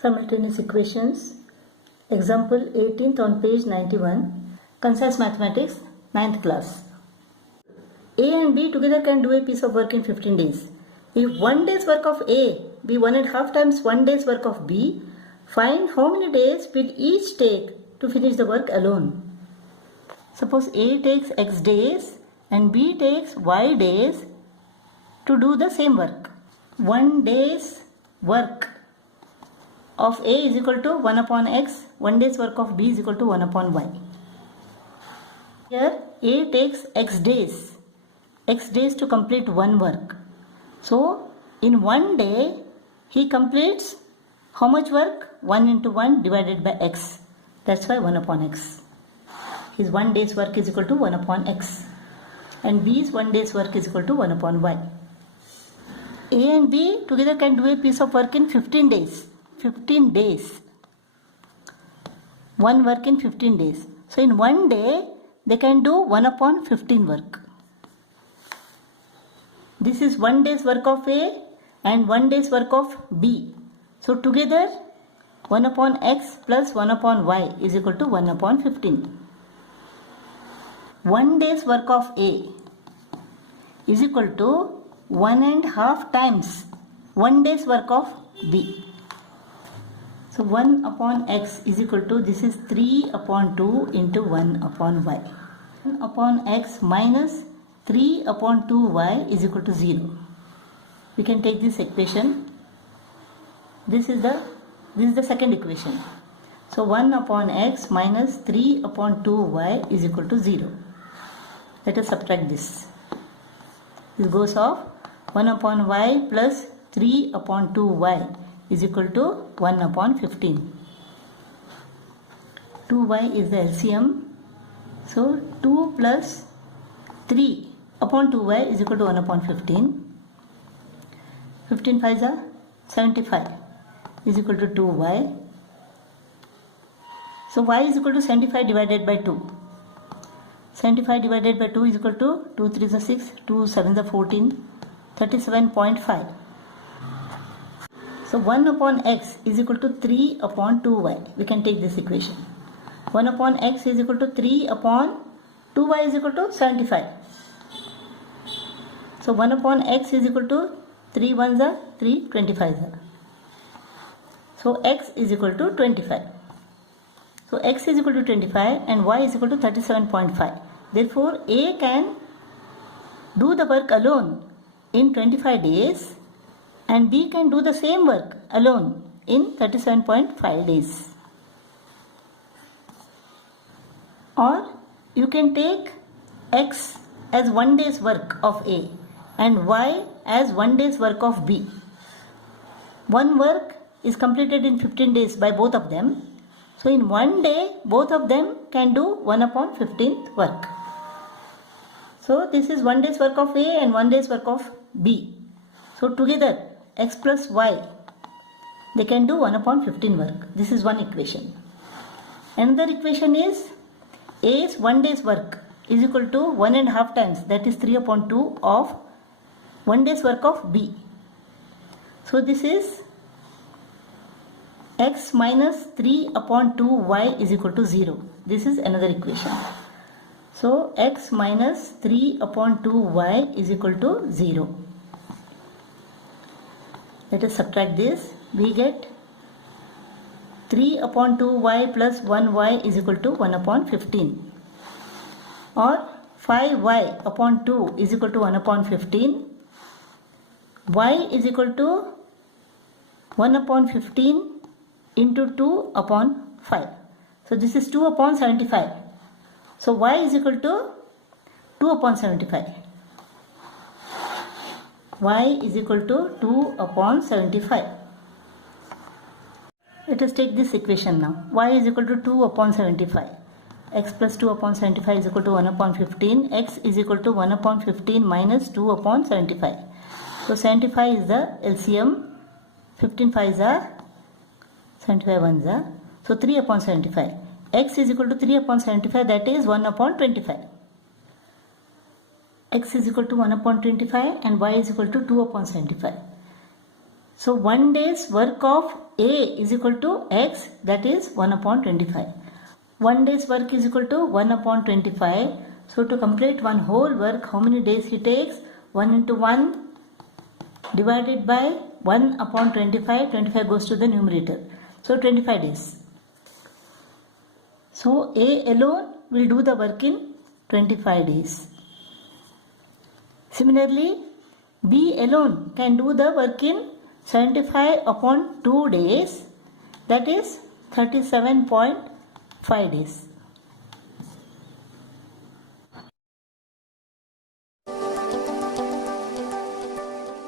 Simultaneous equations. Example 18th on page 91. Concise Mathematics, 9th class. A and B together can do a piece of work in 15 days. If 1 day's work of A be 1.5 times 1 day's work of B, find how many days will each take to finish the work alone. Suppose A takes X days and B takes Y days to do the same work. 1 day's work of A is equal to 1 upon X, 1 day's work of B is equal to 1 upon Y. Here A takes X days to complete one work. So in 1 day he completes how much work? 1 into 1 divided by X. That's why 1 upon X. His 1 day's work is equal to 1 upon X. And B's 1 day's work is equal to 1 upon Y. A and B together can do a piece of work in 15 days. 15 days. One work in 15 days. So in 1 day, they can do 1 upon 15 work. This is 1 day's work of A and 1 day's work of B. So together, 1 upon X plus 1 upon Y is equal to 1 upon 15. 1 day's work of A is equal to 1.5 times 1 day's work of B. So 1 upon X is equal to, this is 3 upon 2 into 1 upon Y. 1 upon X minus 3 upon 2Y is equal to 0. We can take this equation. This is the second equation. So 1 upon X minus 3 upon 2Y is equal to 0. Let us subtract this. This goes off. 1 upon Y plus 3 upon 2Y is equal to 1 upon 15. 2y is the LCM. So 2 plus 3 upon 2y is equal to 1 upon 15. 15 5s are 75 is equal to 2y. So y is equal to 75 divided by 2. 75 divided by 2 is equal to 2 3s are 6, 2 7s are 14, 37.5. So 1 upon X is equal to 3 upon 2y. We can take this equation. 1 upon X is equal to 3 upon 2y is equal to 75. So 1 upon X is equal to 3 1s are 3, 25s are. So X is equal to 25. So X is equal to 25 and Y is equal to 37.5. Therefore A can do the work alone in 25 days. And B can do the same work alone in 37.5 days. Or you can take X as 1 day's work of A and Y as 1 day's work of B. One work is completed in 15 days by both of them. So in 1 day, both of them can do 1 upon 15th work. So this is 1 day's work of A and 1 day's work of B. So together, X plus Y, they can do 1 upon 15 work. This is one equation. Another equation is A's 1 day's work is equal to 1.5 times, that is 3 upon 2 of 1 day's work of B. So this is X minus 3 upon 2Y is equal to 0. This is another equation. So X minus 3 upon 2Y is equal to 0. Let us subtract this. We get 3 upon 2y plus 1y is equal to 1 upon 15. Or 5y upon 2 is equal to 1 upon 15. Y is equal to 1 upon 15 into 2 upon 5. So this is 2 upon 75. So y is equal to 2 upon 75. Y is equal to 2 upon 75. Let us take this equation now. Y is equal to 2 upon 75. X plus 2 upon 75 is equal to 1 upon 15. X is equal to 1 upon 15 minus 2 upon 75. So 75 is the LCM. 15 5s are 75 1s are. So 3 upon 75. X is equal to 3 upon 75, that is 1 upon 25. X is equal to 1 upon 25 and Y is equal to 2 upon 75. So 1 day's work of A is equal to X, that is 1 upon 25. 1 day's work is equal to 1 upon 25. So to complete one whole work, how many days he takes? 1 into 1 divided by 1 upon 25. 25 goes to the numerator. So 25 days. So A alone will do the work in 25 days. Similarly, B alone can do the work in 75 upon 2 days, that is 37.5 days.